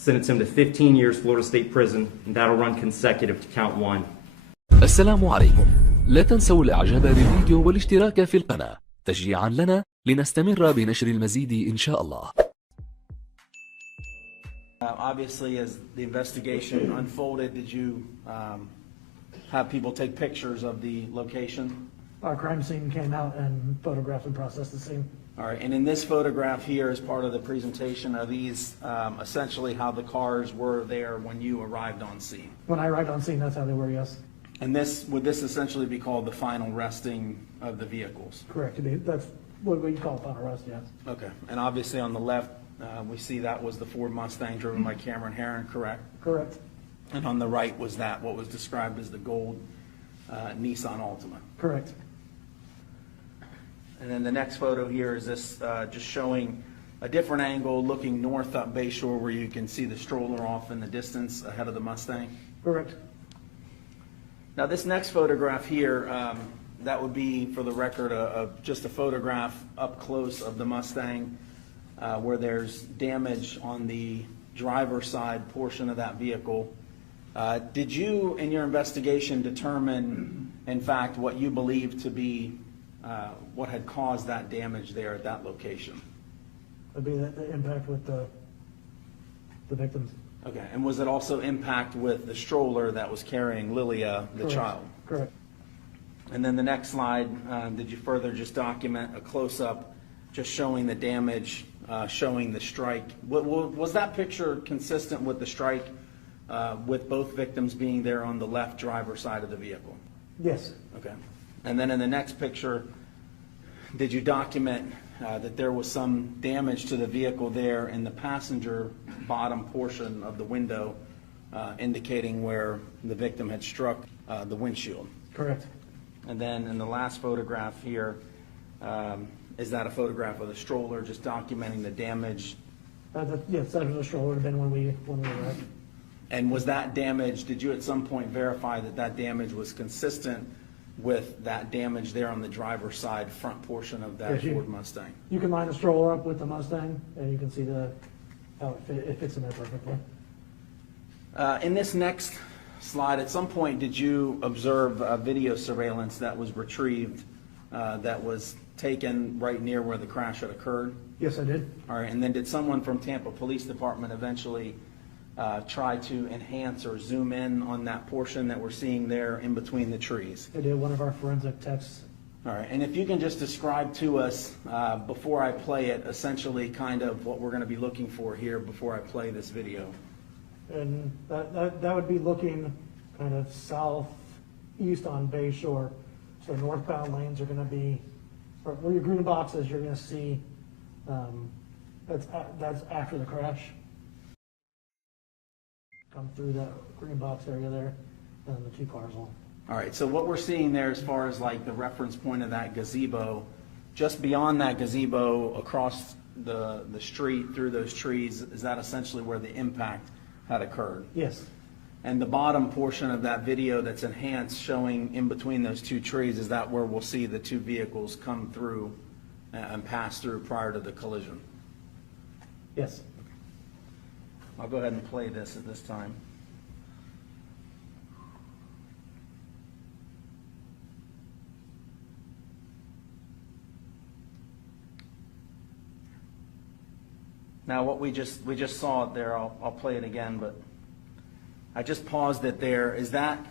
Sentence him to 15 years Florida State Prison, and that'll run consecutive to count 1. السلام عليكم. لا تنسوا الإعجاب بالفيديو والاشتراك في القناة تشجيعا لنا لنستمر بنشر المزيد إن شاء الله. Obviously, as the investigation unfolded, did you have people take pictures of the location? Our crime scene came out and photographed and processed the scene. All right, and in this photograph here, as part of the presentation, are these essentially how the cars were there when you arrived on scene? When I arrived on scene, that's how they were, yes. And would this essentially be called the final resting of the vehicles? Correct. That's what we call final arrest, yes. Okay, and obviously on the left, we see that was the Ford Mustang driven by Cameron Herron, correct? Correct. And on the right was that, what was described as the gold Nissan Altima. Correct. And then the next photo here is this just showing a different angle looking north up Bayshore where you can see the stroller off in the distance ahead of the Mustang. Correct. Now this next photograph here, that would be, for the record, just a photograph up close of the Mustang where there's damage on the driver's side portion of that vehicle. Did you, in your investigation, determine, in fact, what you believe to be what had caused that damage there at that location? Would be the impact with the victims. Okay, and was it also impact with the stroller that was carrying Lilia, the Correct. child? Correct. And then the next slide, did you further just document a close-up just showing the damage, showing the strike? Was that picture consistent with the strike with both victims being there on the left driver's side of the vehicle? Yes. Okay. And then in the next picture, did you document that there was some damage to the vehicle there in the passenger bottom portion of the window, indicating where the victim had struck the windshield? Correct. And then in the last photograph here, is that a photograph of the stroller, just documenting the damage? Yes, that was a stroller then when we arrived. And was that damage, did you at some point verify that that damage was consistent with that damage there on the driver's side front portion of that Ford Mustang? You can line the stroller up with the Mustang and you can see how it fits in there perfectly. In this next slide, at some point did you observe video surveillance that was retrieved that was taken right near where the crash had occurred? Yes, I did. All right, and then did someone from Tampa Police Department eventually try to enhance or zoom in on that portion that we're seeing there in between the trees? I did. One of our forensic techs. All right, and if you can just describe to us, before I play it, essentially kind of what we're going to be looking for here before I play this video. And that would be looking kind of southeast on Bayshore. So northbound lanes are going to be, where your green boxes, you're going to see, that's after the crash. Come through that green box area there, and the two cars will. All right, so what we're seeing there as far as like the reference point of that gazebo, just beyond that gazebo across the street through those trees, is that essentially where the impact had occurred? Yes. And the bottom portion of that video that's enhanced showing in between those two trees, is that where we'll see the two vehicles come through and pass through prior to the collision? Yes. I'll go ahead and play this at this time. Now what we just saw it there, I'll play it again, but I just paused it there. Is that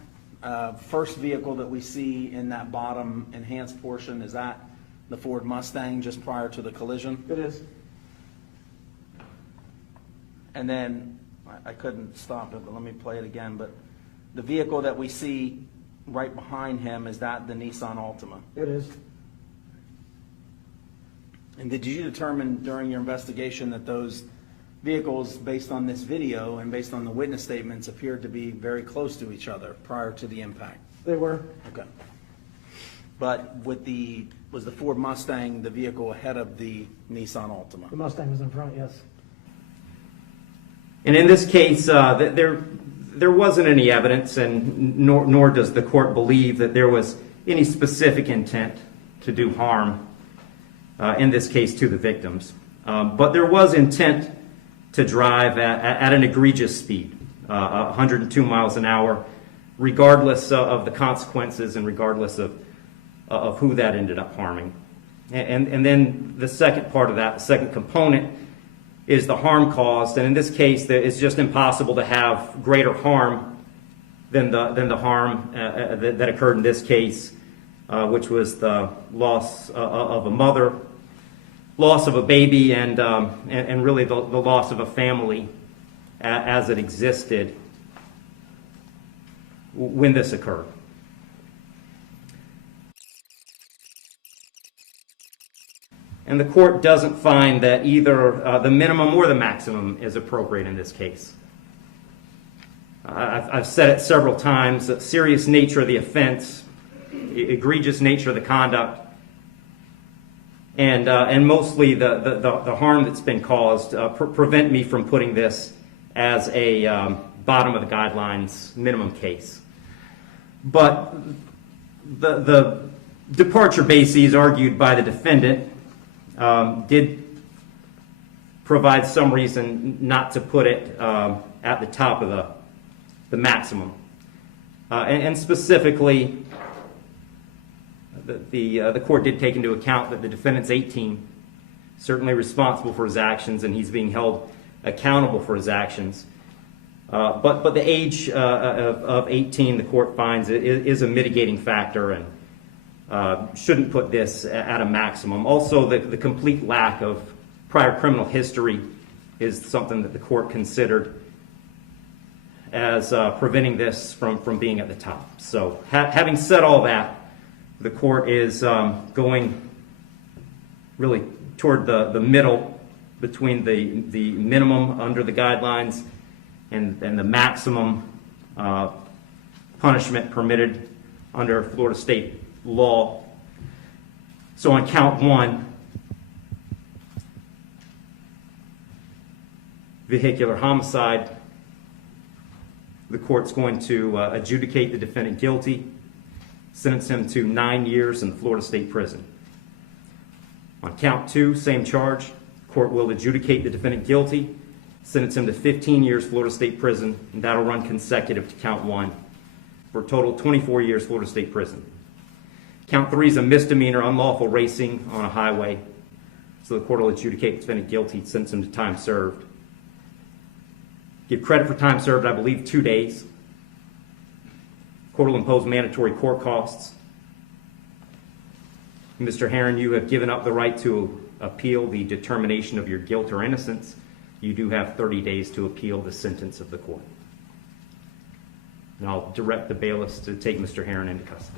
first vehicle that we see in that bottom enhanced portion, is that the Ford Mustang just prior to the collision? It is. And then, I couldn't stop it, but let me play it again. But the vehicle that we see right behind him, is that the Nissan Altima? It is. And did you determine during your investigation that those vehicles, based on this video and based on the witness statements, appeared to be very close to each other prior to the impact? They were. Okay. But was the Ford Mustang the vehicle ahead of the Nissan Altima? The Mustang was in front, yes. And in this case, there wasn't any evidence, and nor does the court believe that there was any specific intent to do harm, in this case, to the victims. But there was intent to drive at an egregious speed, 102 miles an hour, regardless of the consequences and regardless of who that ended up harming. And then the second part of that, the second component, is the harm caused. And in this case, it's just impossible to have greater harm than the harm that occurred in this case, which was the loss of a mother, loss of a baby, and really the loss of a family as it existed when this occurred. And the court doesn't find that either the minimum or the maximum is appropriate in this case. I've said it several times, the serious nature of the offense, egregious nature of the conduct, and mostly the harm that's been caused prevent me from putting this as a bottom of the guidelines minimum case. But the departure bases argued by the defendant did provide some reason not to put it at the top of the maximum. And specifically, the court did take into account that the defendant's 18, certainly responsible for his actions, and he's being held accountable for his actions. But the age of 18, the court finds, is a mitigating factor and shouldn't put this at a maximum. Also, the complete lack of prior criminal history is something that the court considered as preventing this from being at the top. So having said all that, the court is going really toward the middle between the minimum under the guidelines and the maximum punishment permitted under Florida state law. So on count one, vehicular homicide, the court's going to adjudicate the defendant guilty, sentence him to 9 years in the Florida State Prison. On count two, same charge, court will adjudicate the defendant guilty, sentence him to 15 years Florida State Prison, and that'll run consecutive to count one, for a total of 24 years Florida State Prison. Count three is a misdemeanor, unlawful racing on a highway, so the court will adjudicate the defendant guilty, sentence him to time served. Give credit for time served, I believe, 2 days. Court will impose mandatory court costs. Mr. Herron, you have given up the right to appeal the determination of your guilt or innocence. You do have 30 days to appeal the sentence of the court. And I'll direct the bailiffs to take Mr. Herron into custody.